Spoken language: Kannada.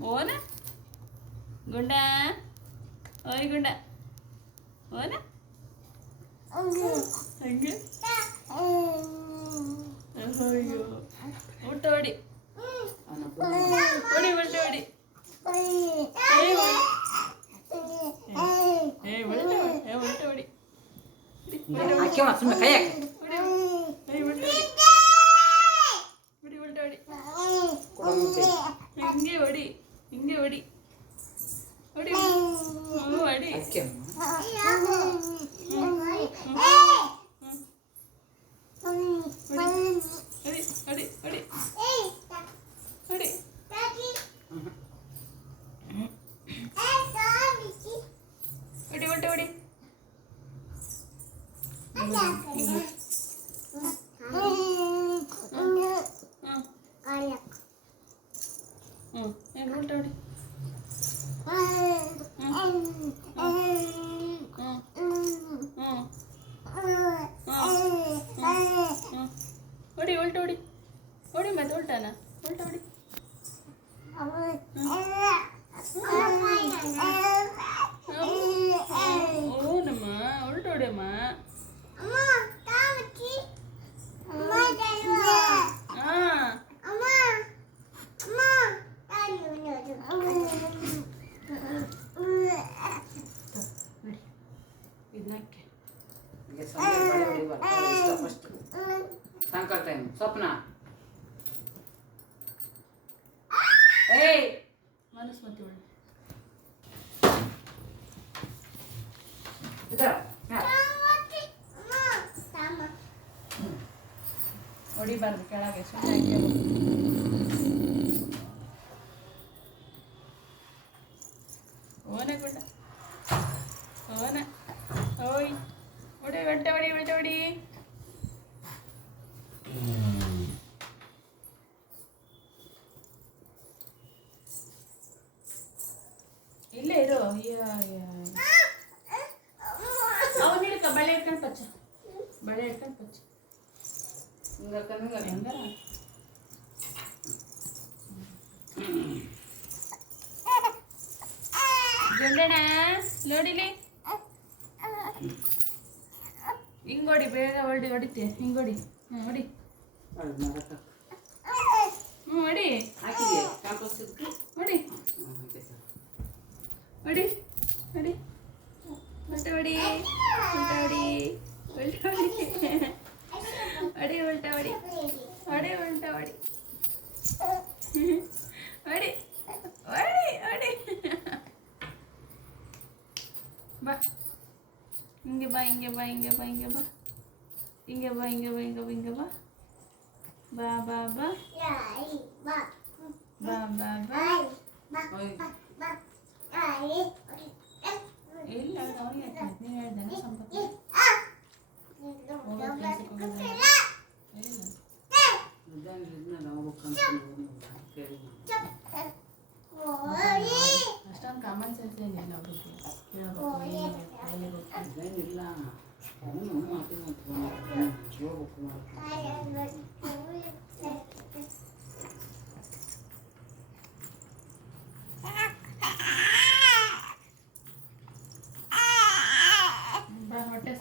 ಓನ ಗುಂಡ ಓಯ್ ಗುಂಡ ಓನ ಹಂಗೆ ಅಯ್ಯೋ ಊಟ ಹೊಡಿ ಹೊಡಿ ಉಲ್ಟ ಹೊಡಿ ಉಲ್ಟ ಹೊಡಿ ಹಿಂಗೆ ಹೊಡಿ ಹಿಂಗೆ ಹೊಡಿ ಹೊಡಿ ಹೊಡಿ ಹೊಡಿ ಹೊಡಿ ಹೊಡಿ ಹೊಡಿ ಉಲ್ಟ ಹೊಡಿ ಏನು ಉಲ್ಟ ಹೊಡಿ ಹೊಡಿ ಉಲ್ಟ ಹೊಡಿ ಹೊಡಿ ಮತ್ತೆ ಉಲ್ಟಾನ ಉಲ್ಟ ಹೊಡಿ ಓನಮ್ಮ ಉಲ್ಟ ಹೊಡಿಯಮ್ಮ ಸಾಯಂಕಾಲ ಟೈಮ್ ಸ್ವಪ್ನ ಮನಸ್ಮತಿ ಒಳ್ಳೆ ಹೊಡಿಬಾರ್ದು ಕೆಳಗೆ ಸುಮ್ಮನೆ ಓನ ಗುಂಡ ಓನ ಓಯ್ ಹೊಡಿ ಉಲ್ಟ ಹೊಡಿ ಉಲ್ಟ ಹೊಡಿ ಇಲ್ಲೇ ಇರೋ ಅವನು ಹಿಡ್ಕ ಬಳೆ ಇಟ್ಕೊಂಡು ಪಚ್ಚ ಬಳೆ ಇಟ್ಕೊಂಡು ಪಚ್ಚ ಹೆಂಗಾರ ಗುಂಡಣ್ಣ ನೋಡಿಲಿ ಹಿಂಗೊಡಿ ಬೇಗ ಹೊಡಿತೀಯ ಹಿಂಗೊಡಿ ಹೊಡಿ ಹೊಡಿ ಹೊಡಿ ಹೊಡಿ ಹೊಡಿ ಉಲ್ಟ ಹೊಡಿ ಉಲ್ಟ ಹೊಡಿ ಉಲ್ಟ ಹೊಡಿ ಹೊಡಿ ಉಲ್ಟ ಹೊಡಿ ಹೊಡಿ ಉಲ್ಟ ಹೊಡಿ ಹೊಡಿ ಹೊಡಿ ಹೊಡಿ ಬಾ ಹಿಂಗೆ ಬಾ ಹಿಂಗೆ ಬಾ ಹಿಂಗೆ ಬಾ ಹಿಂಗೆ ಬಾ ಹಿಂಗೆ ಬಾ ಹಿಂಗೆ ಬಾ ಹಿಂಗೆ ಬಾ ಹಿಂಗೆ ಬಾ ಬಾ ಬಾ ಬಾ ಬಾ ಬಾ ಬಾ ಇಲ್ಲ ಅವನಿಗೆ ನೀವು ಹೇಳ್ದೇನೆ ಸಂಪತ್ತು ಅಷ್ಟೊಂದು ಕಾಮನ್ ಸೆನ್ಸ್ ಏನಿಲ್ಲ ಅವ್ರಿಗೆ ಇಲ್ಲ ಅವನು ಮಾತು